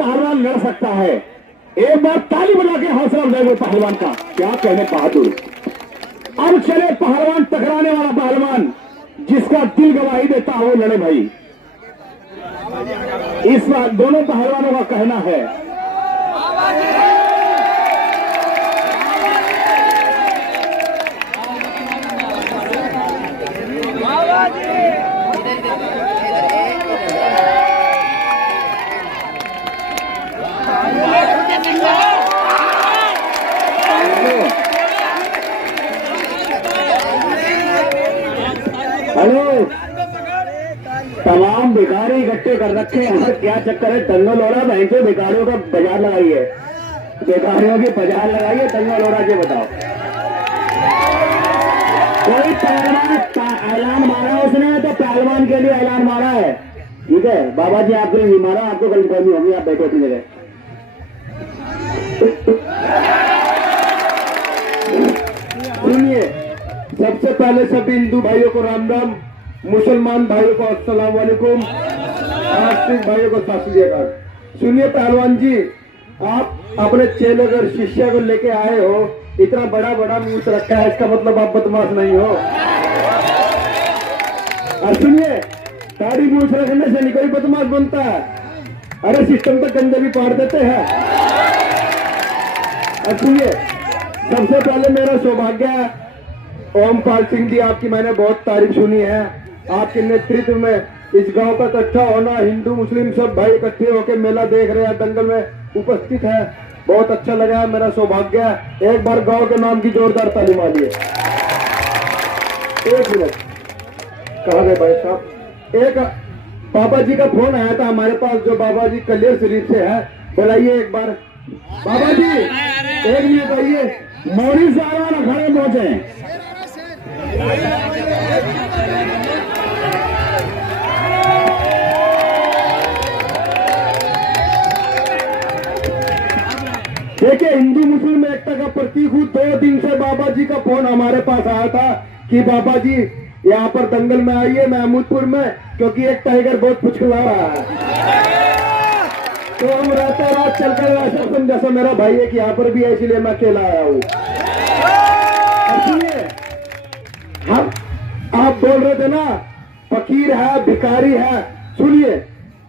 पहलवान लड़ सकता है। एक बार ताली बजा के हौसला अफजाई पहलवान का, क्या कहने बहादुर। अब चले पहलवान, टकराने वाला पहलवान जिसका दिल गवाही देता हो लड़े भाई। इस बार दोनों पहलवानों का कहना है हेलो, तमाम भिखारी इकट्ठे कर रखे हैं, क्या चक्कर है? दंगल हो रहा है, भैंसों भिखारियों का बाजार लगाइए, भिखारियों की बाजार लगाइए, दंगल हो रहा है। बताओ, कोई पहलवान ऐलान मारा है उसने, तो पहलवान के लिए ऐलान मारा है, ठीक है? बाबा जी आपको नहीं मारा, आपको गलत फहमी होगी, आप बैठो अपनी जगह। सुनिए, सबसे पहले सभी हिंदू भाइयों को राम राम, मुसलमान भाइयों को अस्सलाम वालेकुम, सिख भाइयों को सत श्री अकाल। सुनिए पहलवान जी, आप अपने चेले और शिष्य को लेके आए हो, इतना बड़ा बड़ा मूछ रखा है, इसका मतलब आप बदमाश नहीं हो। और सुनिए, दाढ़ी मूछ रखने से नहीं कोई बदमाश बनता है, अरे सिस्टम तो गंदे भी पाड़ देते हैं। और सुनिए, सबसे पहले मेरा सौभाग्य है ओमपाल सिंह जी, आपकी मैंने बहुत तारीफ सुनी है, आपके नेतृत्व में इस गांव का इकट्ठा होना, हिंदू मुस्लिम सब भाई इकट्ठे होकर मेला देख रहे हैं, दंगल में उपस्थित है, बहुत अच्छा लगा है, मेरा सौभाग्य है। एक बार गांव के नाम की जोरदार ताली मारिए। एक मिनट, कहाँ गए भाई साहब? एक बाबा जी का फोन आया था हमारे पास, जो बाबा जी कलियर शरीफ से है, बुलाइए एक बार। बाबा जी एक मिनट आइए, मौरी साहब अखाड़े पहुंचे। देखिए, हिंदू मुस्लिम एकता का प्रतीक हूँ। 2 दिन से बाबा जी का फोन हमारे पास आया था कि बाबा जी यहाँ पर दंगल में आइए महमूदपुर में, क्योंकि एक टाइगर बहुत पुचकला रहा है। तो हम रात चलकर ऐसा समझा सा मेरा भाई है कि यहाँ पर भी है, इसलिए मैं अकेला आया हूँ। सुनिए, हम आप बोल रहे थे ना फकीर है भिखारी है, सुनिए,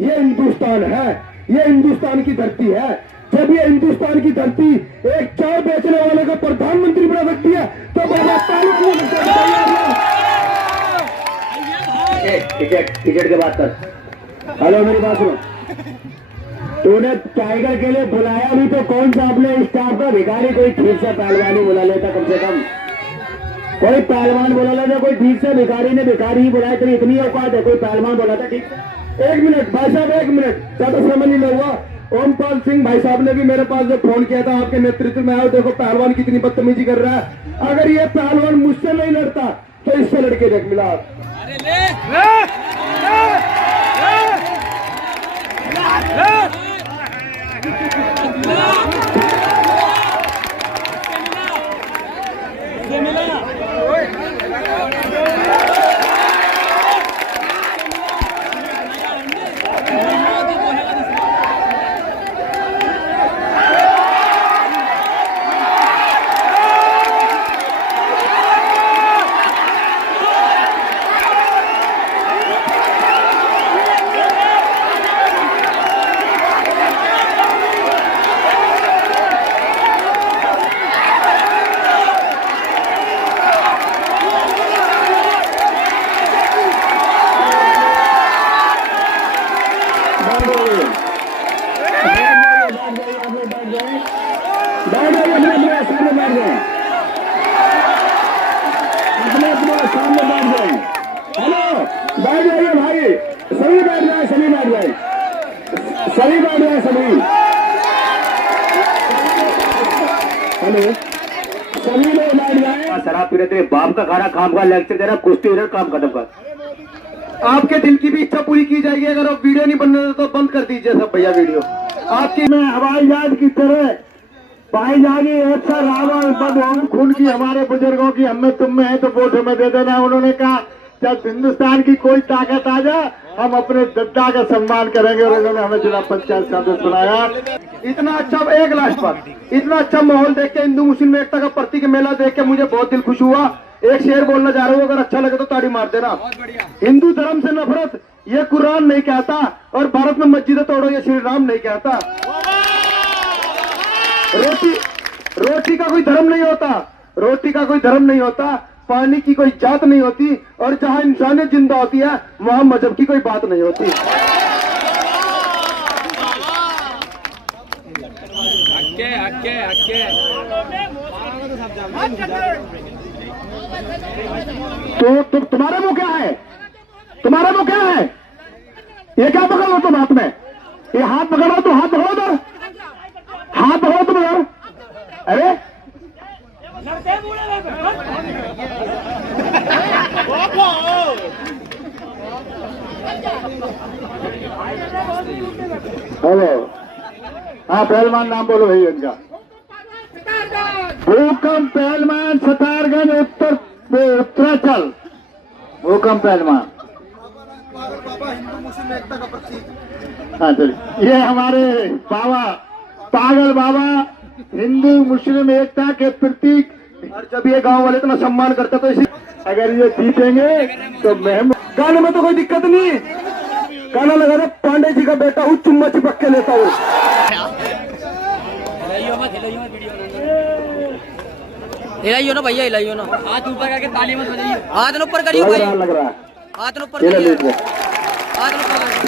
ये हिंदुस्तान है, ये हिंदुस्तान की धरती है। जब ये हिंदुस्तान की धरती एक चाय बेचने वाले को प्रधानमंत्री बना सकती है, तो बाबा टिकट के बात कर। हेलो, मेरी बात सुनो, तूने टाइगर के लिए बुलाया भी तो कौन सा अपने स्टाफ का भिखारी? कोई ठीक से पहलवानी बुला लेता, कम से कम कोई पहलवान बुला लेता, कोई ठीक से। भिखारी ने भिखारी ही बुलाया, तेरी इतनी औकात है, कोई पहलवान बुला था ठीक से? एक मिनट भाई साहब, एक मिनट, ज्यादा समझ नहीं हुआ। ओमपाल सिंह भाई साहब ने भी मेरे पास जो फोन किया था, आपके नेतृत्व में आओ, देखो पहलवान कितनी बदतमीजी कर रहा है। अगर ये पहलवान मुझसे नहीं लड़ता तो इससे लड़के देख मिला। सामने बैठ जाए। हेलो, बैठ जाइए भाई, सभी बैठ जाए, सभी बैठ जाए, सभी बैठ जाए, सभी। हेलो, सभी लोग बैठ जाए। शराब पी रहे थे, बाप का खाना काम का लेक्चर दे रहा, कुश्ती इधर काम खत्म कर। आपके दिल की भी इच्छा पूरी की जाएगी। अगर आप वीडियो नहीं बन रहे तो बंद कर दीजिए सब भैया वीडियो। आपकी में हवाई जहाज की तरह पाई जाएगी एक सा रावण बदहोम खून की हमारे बुजुर्गों की हमें तुम में है तो वोट हमें दे देना। उन्होंने कहा जब हिंदुस्तान की कोई ताकत आ जाए हम अपने दद्दा का सम्मान करेंगे और इन्होंने हमें जिला पंचायत सदस्य बनाया। इतना अच्छा, एक लास्ट बात, इतना अच्छा माहौल देख के, हिंदू मुस्लिम एकता का प्रतीक मेला देख के मुझे बहुत दिल खुश हुआ। एक शेर बोलना चाह रहा हूँ, अगर अच्छा लगे तो ताड़ी मार देना। हिंदू धर्म से नफरत ये कुरान नहीं कहता और भारत में मस्जिदें तोड़ो ये श्री राम नहीं कहता। रोटी का कोई धर्म नहीं होता, रोटी का कोई धर्म नहीं होता, पानी की कोई जात नहीं होती और जहां इंसानियत जिंदा होती है वहां मजहब की कोई बात नहीं होती। तो तुम्हारे मुंह क्या है? तुम्हारे मुंह क्या है? ये क्या पकड़ लो तुम हाथ में? ये हाथ पकड़ो तो हाथ पकड़ो उधर, हाथ पकड़ो तुम उधर। अरे हेलो, हाँ पहलवान नाम बोलो भाई इनका। भूकंप पहलवान सतारगंज उत्तराचल, भूकंप पहलवान। हाँ चलिए, ये हमारे बाबा पागल बाबा हिंदू मुस्लिम एकता के प्रतीक। और जब ये गांव वाले इतना सम्मान करते तो इसी, अगर ये जीतेंगे तो मैं गाने में तो कोई दिक्कत नहीं। गाना लगा रहा, पांडे जी का बेटा हूँ, चुम्मा चिपक के लेता हूँ। हिलाइयो ना भैया, हिलाइयो ना, हाथ ऊपर करके ताली मत बजाइए, हाथ ऊपर करियो भाई, लग रहा है हाथ ऊपर करिए, हाथ ऊपर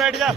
बैठ जा।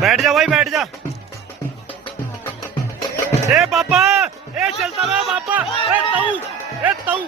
बैठ जा भाई, बैठ जा। ए बाबा, ए चलता रहो बाबा, ए ताऊ।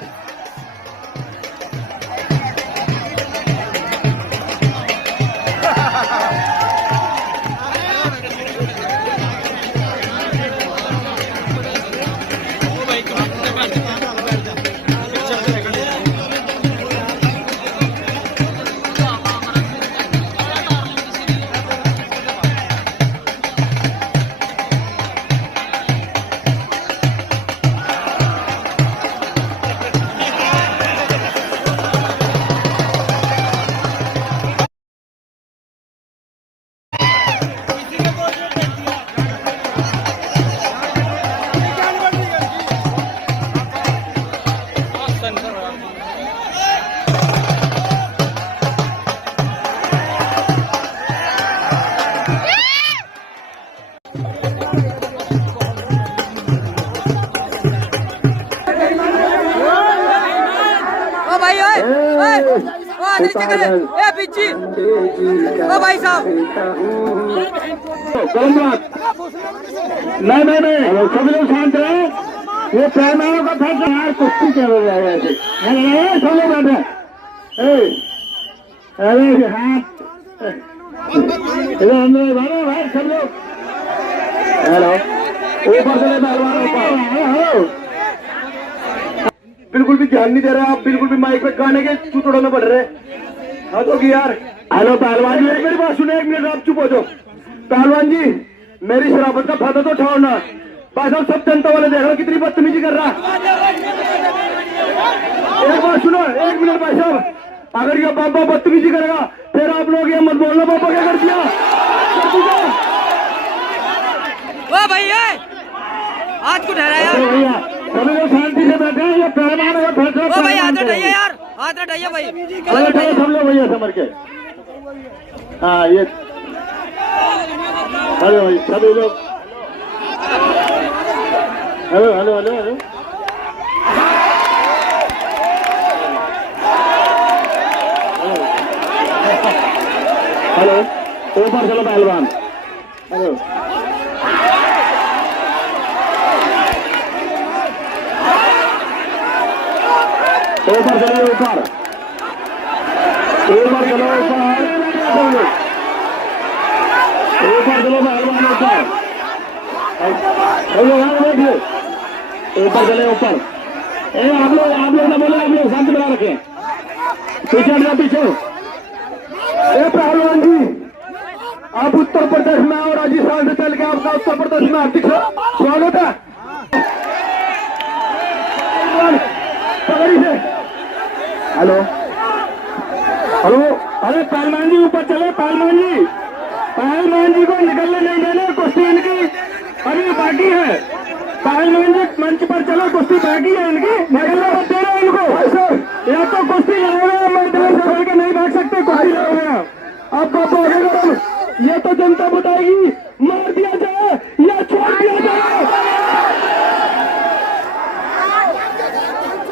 नीचे करे ए पिच्ची ओ भाई साहब गलत बात नहीं सब लोग शांत रहे। ये पैमानों का फैसला यार कुश्ती कर रहा है ऐसे नहीं सब लोग बैठे अरे हाथ इधर अंदर भाई भाई सब लोग हेलो ऊपर चले पहलवान ऊपर हेलो बिल्कुल भी ध्यान नहीं दे रहे आप बिल्कुल भी माइक पे गाने के चुटोड़ों में बढ़ रहे हाँ तो यार हेलो पहलवान जी मेरी बात सुने 1 मिनट आप चुप हो जाओ। पहलवान जी मेरी शराबत का फायदा तो उठाओ ना भाई साहब सब जनता वाले देख रहे कितनी बदतमीजी कर रहा। एक बात सुनो 1 मिनट भाई साहब अगर ये बाबा बदतमीजी करेगा फिर आप लोग ये मत बोलना बाबा क्या कर दिया ओ भैया आज को ठहराया भैया सभी लोग शांति से बैठे हैं। ये पहलवान का फैसला ओ भाई हाथ हटाइए यार हाथ हटाइए भाई सब लोग भैया समझ के हाँ ये हेलो भाई सभी लोग hello hello hello hello hello ऊपर चलो पहलवान हेलो ऊपर चलो ऊपर ऊपर चलो ऊपर चलो पहलवान ऊपर देखिए ऊपर चले ऊपर आप लोग ना बोले आप लोग शांति बना रखें पीछे हटना पीछे पहलवान जी आप उत्तर प्रदेश में और राजस्थान से चल के आपका उत्तर प्रदेश में हार्दिक स्वागत है। पकड़ी से हेलो हेलो अरे पहलवान जी ऊपर चले पहलवान जी को निकलने नहीं देना कुश्ती इनकी अभी बाकी है। पहलवान जी मंच पर चलो कुश्ती बाकी है इनकी निकलने मत देना इनको या तो कुश्ती लड़ोगे मैदान से भर के नहीं भाग सकते कुश्ती लड़ोगे आप बाबा ये तो जनता बताएगी मार दिया जाए या छोड़ दिया जाए।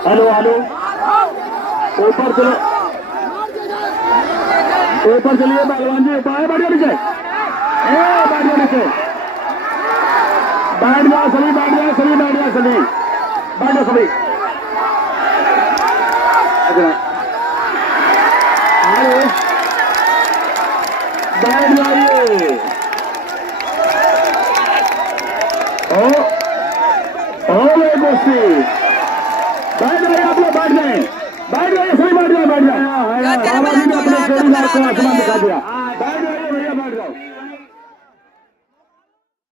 हेलो हेलो ऊपर चलो ऊपर चलिए पहलवान जी ऊपर बैठ जाओ नीचे बैठ जाओ नीचे बैठ जाओ सभी बैठ जाओ सभी बैठ जाओ सभी बैठ जाओ सभी हेलो बैठ जाइए ओ कुश्ती बैठ जाइए आप लोग बैठ जाए सही बैठ जाए आसमान दिखा दिया